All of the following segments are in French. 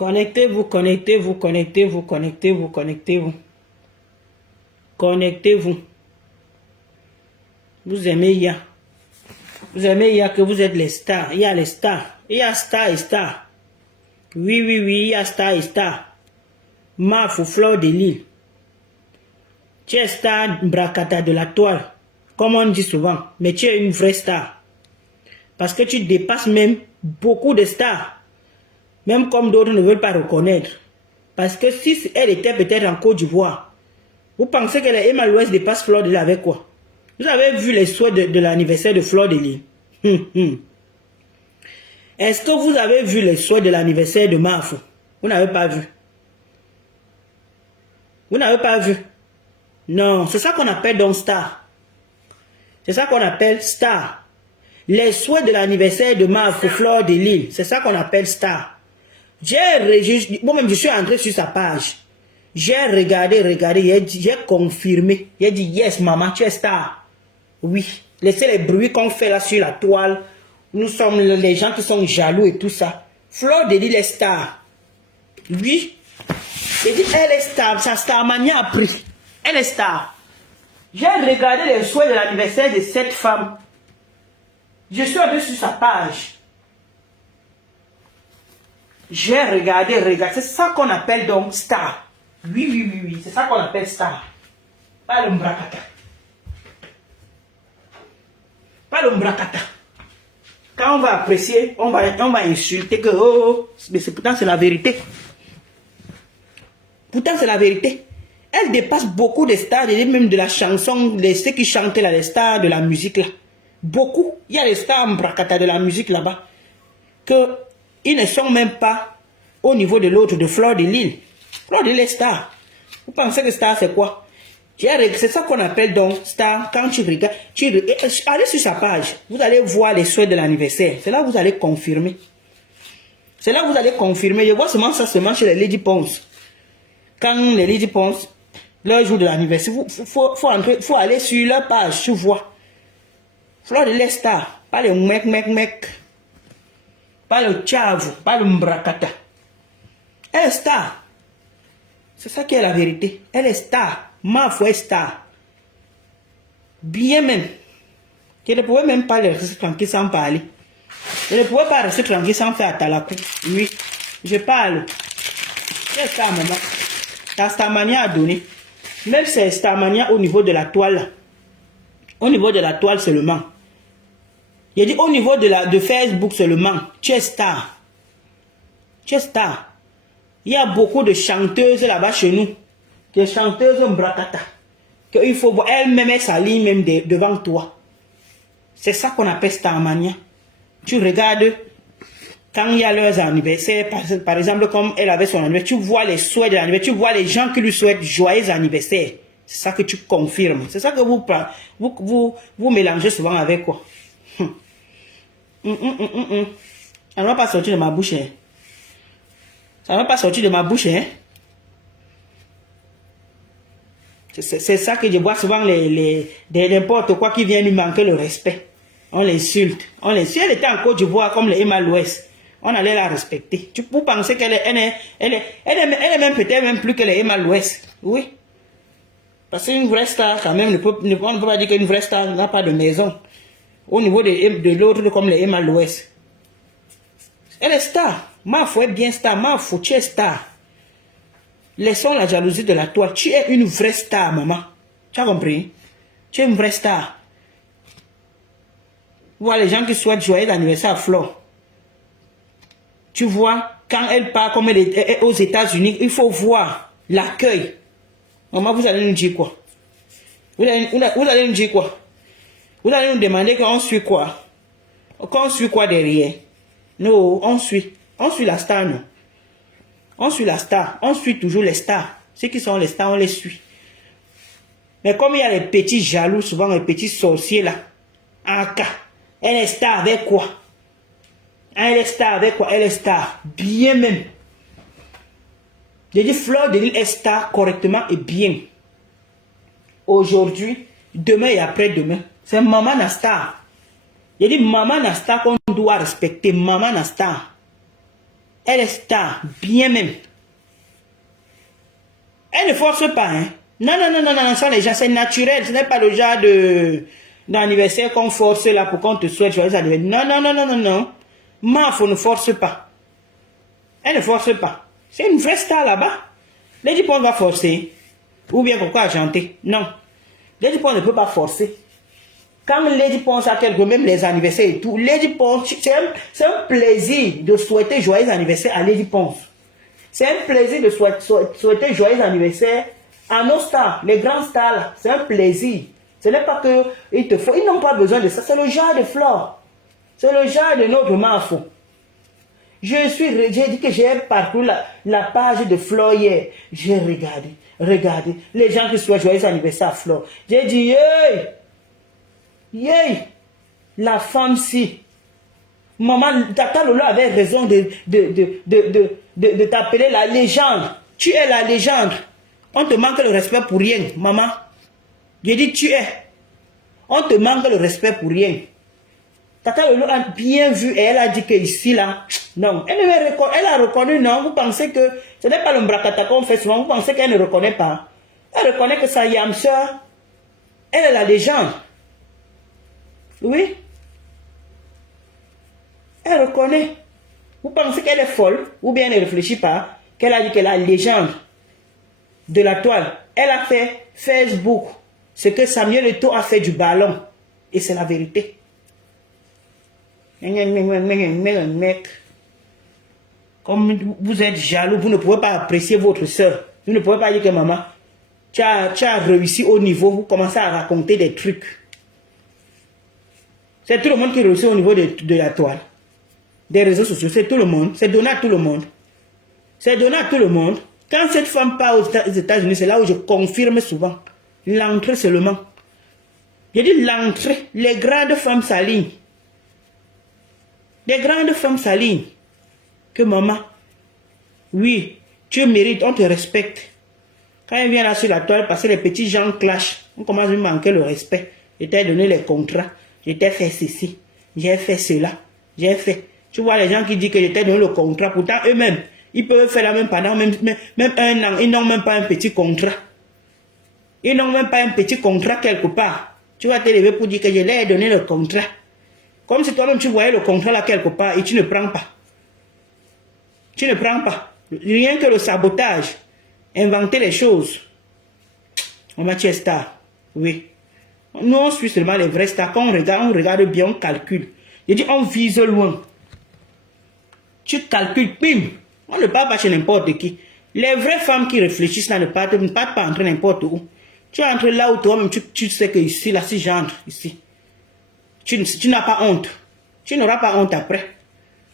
Connectez-vous, connectez-vous, connectez-vous, connectez-vous, connectez-vous. Connectez-vous. Vous aimez IA. Vous aimez IA que vous êtes les stars. Il y a les stars. Il y a star et star. Oui, oui, oui, il y a star et star. Maf ou fleur de l'île. Tu es star bracata de la toile. Comme on dit souvent. Mais tu es une vraie star. Parce que tu dépasses même beaucoup de stars. Même comme d'autres ne veulent pas reconnaître. Parce que si elle était peut-être en Côte d'Ivoire, vous pensez que les Emma Louest dépasse Fleur de l'île avec quoi? Vous avez vu les souhaits de l'anniversaire de Fleur de l'île? Est-ce que vous avez vu les souhaits de l'anniversaire de Mafou? Vous n'avez pas vu. Vous n'avez pas vu. Non, c'est ça qu'on appelle donc star. C'est ça qu'on appelle star. Les souhaits de l'anniversaire de Mafou Fleur de l'île, c'est ça qu'on appelle star. Moi-même, je suis entré sur sa page. J'ai regardé, j'ai confirmé. J'ai dit, yes, maman, tu es star. Oui. Laissez les bruits qu'on fait là sur la toile. Nous sommes les gens qui sont jaloux et tout ça. Fleur de l'île est star. Oui. J'ai dit, elle est star. Sa starmania a pris. Elle est star. J'ai regardé les souhaits de l'anniversaire de cette femme. Je suis allé sur sa page. J'ai regardé. C'est ça qu'on appelle donc star. Oui. C'est ça qu'on appelle star. Pas le mbrakata. Pas le mbrakata. Quand on va apprécier, on va insulter que mais pourtant c'est la vérité. Pourtant c'est la vérité. Elle dépasse beaucoup de stars, même de la chanson, ceux qui chantaient là, les stars de la musique là. Beaucoup. Il y a les stars mbrakata de la musique là-bas. Que ils ne sont même pas au niveau de l'autre, de Fleur de l'île. Fleur de l'île est star. Vous pensez que star c'est quoi? C'est ça qu'on appelle donc star. Quand tu regardes, allez sur sa page, vous allez voir les souhaits de l'anniversaire. C'est là que vous allez confirmer. C'est là que vous allez confirmer. Je vois seulement ça seulement chez les Lady Ponce. Quand les Lady Ponce, leur jour de l'anniversaire, faut aller sur leur page, tu vois. Fleur de l'île star. Pas le mec. Pas le tchavu, pas le mbrakata. Elle est star. C'est ça qui est la vérité. Elle est star. Ma foi est star. Bien même. Je ne pouvais même pas rester tranquille sans parler. Je ne pouvais pas rester tranquille sans faire talakou. Oui. Je parle. C'est star, maman. La starmania a donné. Même c'est starmania au niveau de la toile. Au niveau de la toile seulement. J'ai dit au niveau de Facebook seulement. Tu es star. Tu es star. Il y a beaucoup de chanteuses là-bas chez nous. Des chanteuses mbrakata. Qu'il faut voir. Elle-même, elle s'aligne même devant toi. C'est ça qu'on appelle starmania. Tu regardes. Quand il y a leurs anniversaires. Par exemple, comme elle avait son anniversaire. Tu vois les souhaits de l'anniversaire. Tu vois les gens qui lui souhaitent joyeux anniversaire. C'est ça que tu confirmes. C'est ça que vous mélangez souvent avec quoi. Elle ne va pas sortir de ma bouche. Hein. Ça ne va pas sortir de ma bouche. Hein. C'est ça que je vois souvent n'importe quoi qui vient lui manquer le respect. On l'insulte. Si elle était en Côte d'Ivoire comme les Emma Louest, on allait la respecter. Vous pensez qu'elle est même peut-être même plus que les Emma Louest. Oui. Parce qu'une vraie star, quand même, on ne peut pas dire qu'une vraie star n'a pas de maison. Au niveau de l'autre, comme les Emma Louest. Elle est star. Ma foi est bien star. Ma foi, tu es star. Laissons la jalousie de la toile. Tu es une vraie star, maman. Tu as compris? Tu es une vraie star. Voilà les gens qui souhaitent joyeux anniversaire à Flore. Tu vois, quand elle part comme elle est aux États-Unis, il faut voir l'accueil. Maman, vous allez nous dire quoi? Vous allez nous dire quoi? Vous allez nous demander qu'on suit quoi? Qu'on suit quoi derrière? Non, on suit la star, non. On suit la star. On suit toujours les stars. Ceux qui sont les stars, on les suit. Mais comme il y a les petits jaloux, souvent les petits sorciers là. En cas, elle est star avec quoi? Elle est star avec quoi? Elle est star. Bien même. J'ai dit Fleur de l'île est star correctement et bien. Aujourd'hui, demain et après-demain. C'est Maman Nastar. J'ai dit Maman Nastar qu'on doit respecter. Maman Nastar. Elle est star, bien même. Elle ne force pas, hein. Non, non, non, non, non, ça, les gens, c'est naturel. Ce n'est pas le genre d'anniversaire qu'on force là pour qu'on te souhaite joyeux anniversaire. Non, non, non, non, non, non. Mafo ne force pas. Elle ne force pas. C'est une vraie star là-bas. Lady Pons va forcer. Ou bien pourquoi chanter. Non. Lady Pons ne peut pas forcer. Quand Lady Pons a quelque même les anniversaires et tout, Lady Pons, c'est un plaisir de souhaiter joyeux anniversaire à Lady Pons. C'est un plaisir de souhaiter joyeux anniversaire à nos stars, les grands stars. C'est un plaisir. Ce n'est pas que ils n'ont pas besoin de ça. C'est le genre de Flore. C'est le genre de notre Mafo. J'ai dit que j'ai parcouru la page de Flore hier. J'ai regardé les gens qui souhaitent joyeux anniversaire à Flore. J'ai dit, la femme-ci. Maman, Tata Lolo avait raison de t'appeler la légende. Tu es la légende. On te manque le respect pour rien, maman. J'ai dit tu es. On te manque le respect pour rien. Tata Lolo a bien vu et elle a dit que ici là, non. Elle a reconnu, non. Vous pensez que ce n'est pas le mbrakata qu'on fait souvent. Vous pensez qu'elle ne reconnaît pas. Elle reconnaît que sa yamseur, elle est la légende. Oui. Elle reconnaît. Vous pensez qu'elle est folle ou bien elle ne réfléchit pas, qu'elle a dit qu'elle est la légende de la toile. Elle a fait Facebook ce que Samuel Eto'o a fait du ballon. Et c'est la vérité. Comme vous êtes jaloux, vous ne pouvez pas apprécier votre soeur. Vous ne pouvez pas dire que maman, tu as réussi au niveau, vous commencez à raconter des trucs. C'est tout le monde qui réussit au niveau de la toile. Des réseaux sociaux, c'est tout le monde. C'est donné à tout le monde. C'est donné à tout le monde. Quand cette femme part aux États-Unis, c'est là où je confirme souvent. L'entrée seulement. J'ai dit l'entrée. Les grandes femmes s'alignent. Les grandes femmes s'alignent. Que maman, oui, tu mérites, on te respecte. Quand elle vient là sur la toile, parce que les petits gens clashent, on commence à lui manquer le respect. Je t'ai donné les contrats. Je t'ai fait ceci. J'ai fait cela. J'ai fait. Tu vois les gens qui disent que je t'ai donné le contrat. Pourtant, eux-mêmes, ils peuvent faire la même pendant même un an. Ils n'ont même pas un petit contrat. Ils n'ont même pas un petit contrat quelque part. Tu vas te lever pour dire que je leur ai donné le contrat. Comme si toi-même tu voyais le contrat là quelque part et tu ne prends pas. Tu ne prends pas. Rien que le sabotage. Inventer les choses. On m'a dit star. Oui. Nous on suit seulement les vrais stars. Quand on regarde bien, on calcule. Je dis on vise loin. Tu calcules, bim. On ne parle pas chez n'importe qui. Les vraies femmes qui réfléchissent là ne partent pas entrer n'importe où. Tu entres là où toi-même tu sais que ici, là, si j'entre ici, tu n'as pas honte. Tu n'auras pas honte après.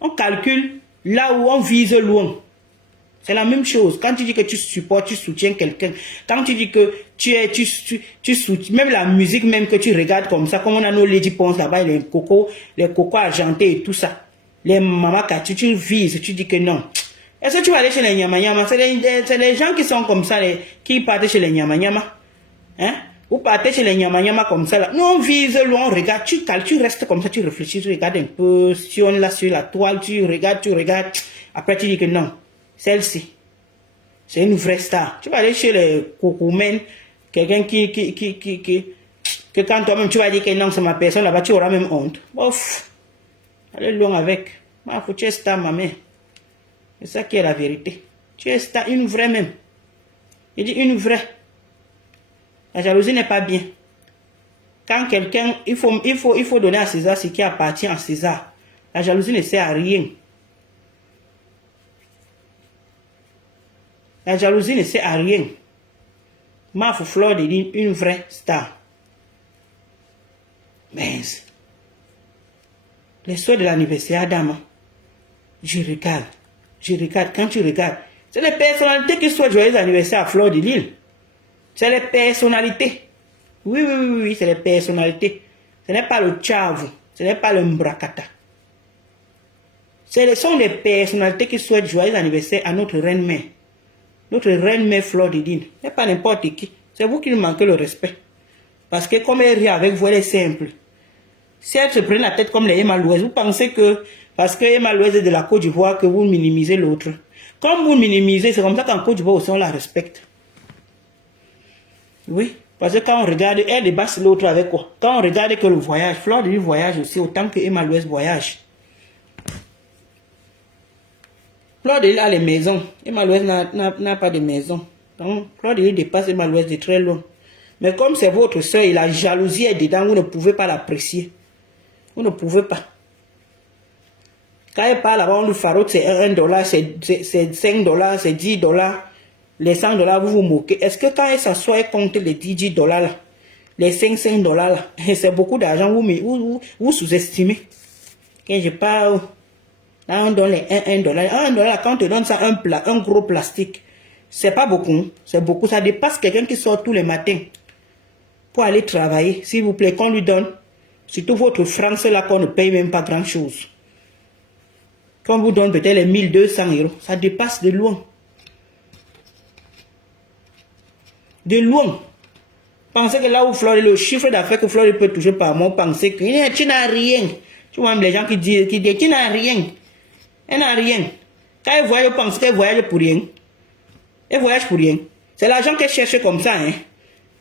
On calcule là où on vise loin. C'est la même chose. Quand tu dis que tu supportes, tu soutiens quelqu'un. Quand tu dis que tu soutiens, même la musique même que tu regardes comme ça, comme on a nos Lady Pons là-bas, les cocos argentés et tout ça. Les mamas tu vises, tu dis que non. Est-ce que tu vas aller chez les Nyama? C'est les gens qui sont comme ça, qui partent chez les Nyama. Hein? Vous partez chez les Nyama comme ça. Là. Nous, on vise loin, on regarde, tu restes comme ça, tu réfléchis, tu regardes un peu, si on est là sur la toile, tu regardes. Après, tu dis que non, celle-ci, c'est une vraie star. Tu vas aller chez les cocomènes, quelqu'un que quand toi-même tu vas dire que non, c'est ma personne là-bas, tu auras même honte. Bof, allez loin avec. Moi, faut que tu es star, ma mère. C'est ça qui est la vérité. Tu es star, une vraie même. Il dit une vraie. La jalousie n'est pas bien. Quand quelqu'un, il faut donner à César ce qui appartient à César. La jalousie ne sert à rien. La jalousie ne sert à rien. Mafo Flore dit une vraie star. Mais les soirs de l'anniversaire d'Adama, je regarde. Quand tu regardes, c'est les personnalités qui souhaitent joyeux anniversaire à Flore de Lille. C'est les personnalités. Oui, c'est les personnalités. Ce n'est pas le tchavu. Ce n'est pas le mbrakata. Ce sont les personnalités qui souhaitent joyeux anniversaire à notre reine-mère. Notre reine-mère Flore de Lille. Ce n'est pas n'importe qui. C'est vous qui lui manquez le respect. Parce que comme elle rit avec vous, elle est simple. Si elle se prend la tête comme les Malouaises, vous pensez que Parce que Emma Louise est de la Côte d'Ivoire que vous minimisez l'autre. Comme vous minimisez, c'est comme ça qu'en Côte d'Ivoire aussi on la respecte. Oui, parce que quand on regarde, elle dépasse l'autre avec quoi? Quand on regarde que le voyage, Fleur de Lys voyage aussi autant que Emma Louise voyage. Fleur de Lys a les maisons. Emma Louise n'a pas de maison. Donc, Fleur de Lys dépasse Emma Louise de très loin. Mais comme c'est votre soeur et la jalousie est dedans, vous ne pouvez pas l'apprécier. Vous ne pouvez pas. Quand elle parle là-bas, on lui farote, c'est $1, c'est $5, c'est $10. Les $100, vous vous moquez. Est-ce que quand elle s'assoit, elle compte les $10 là, les $5 là, c'est beaucoup d'argent, vous sous-estimez. Quand je parle, là on donne les $1. $1, quand on te donne ça, un gros plastique, c'est pas beaucoup, c'est beaucoup. Ça dépasse quelqu'un qui sort tous les matins pour aller travailler. S'il vous plaît, qu'on lui donne, surtout votre France là, qu'on ne paye même pas grand-chose. Qu'on vous donne peut-être les 1200 €, ça dépasse de loin. De loin. Pensez que là où Fleur, le chiffre d'affaires que Fleur peut toucher par mois, pensez que tu n'as rien. Tu vois même les gens qui disent tu n'as rien. Elle n'a rien. Quand elle voyage, pense qu'elle voyage pour rien. Elle voyage pour rien. C'est l'argent qu'elle cherche comme ça. Hein.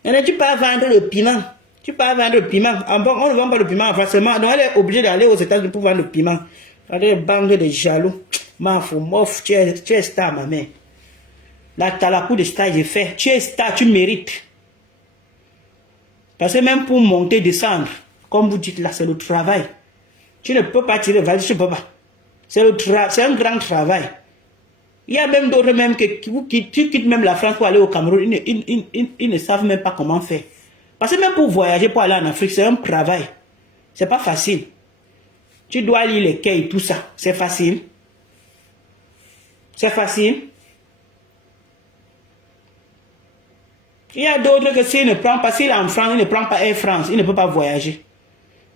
Et tu peux vendre le piment. Tu peux vendre le piment. On ne vend pas le piment facilement. Donc elle est obligée d'aller aux États-Unis pour vendre le piment. Regardez les bandes de jaloux. Mof, tu es star, ma mère. Là, tu as la coup de star, j'ai fait. Tu es star, tu mérites. Parce que même pour monter, descendre, comme vous dites là, c'est le travail. Tu ne peux pas tirer, vas-y, tu ne peux pas. C'est un grand travail. Il y a même d'autres même qui quittent même la France pour aller au Cameroun. Ils ne savent même pas comment faire. Parce que même pour voyager, pour aller en Afrique, c'est un travail. C'est pas facile. Tu dois lire les quais et tout ça. C'est facile. C'est facile. Il y a d'autres que s'il ne prend pas, s'il est en France, il ne prend pas Air France, il ne peut pas voyager.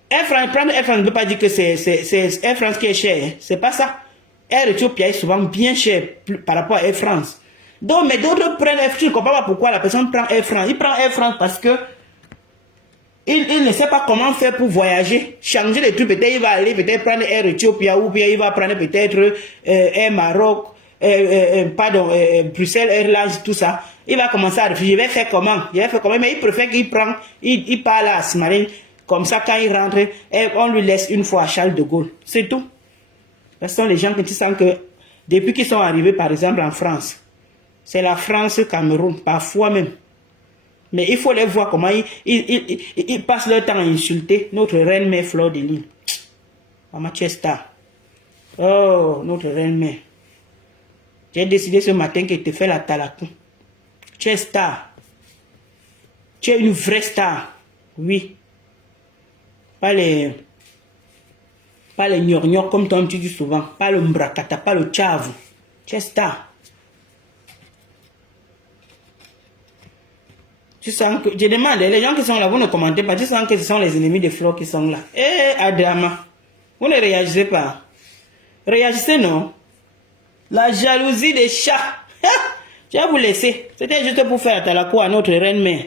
Prendre Air France ne peut pas dire que c'est Air France qui est cher. Hein. C'est pas ça. Air Ethiopia est souvent bien cher par rapport à Air France. Donc, mais d'autres prennent Air France. Je ne comprends pas pourquoi la personne prend Air France. Il prend Air France parce que il ne sait pas comment faire pour voyager. Changer les trucs, peut-être il va aller peut-être prendre Air Ethiopia ou bien il va prendre peut-être Air Maroc, Bruxelles Airlines, tout ça. Il va commencer à réfléchir. Je vais faire comment? Mais il préfère qu'il prend, il parle à Asmarine. Comme ça, quand il rentre, on lui laisse une fois à Charles de Gaulle. C'est tout. Ce sont les gens qui sentent que, depuis qu'ils sont arrivés, par exemple, en France, c'est la France-Cameroun, parfois même. Mais il faut les voir comment ils passent leur temps à insulter notre reine-mère Fleur de Lys. Maman, tu es star. Oh, notre reine-mère. J'ai décidé ce matin que tu fais la talakou. Tu es star. Tu es une vraie star. Oui. Pas les gnor comme toi tu dis souvent. Pas le mbrakata, pas le tchavu. Tu es star. Tu sens que, je demande, les gens qui sont là, vous ne commentez pas, tu sens que ce sont les ennemis de Fleur qui sont là. Eh, Adama, vous ne réagissez pas. Réagissez, non? La jalousie des chats. Je vais vous laisser. C'était juste pour faire à la cour à notre reine-mère.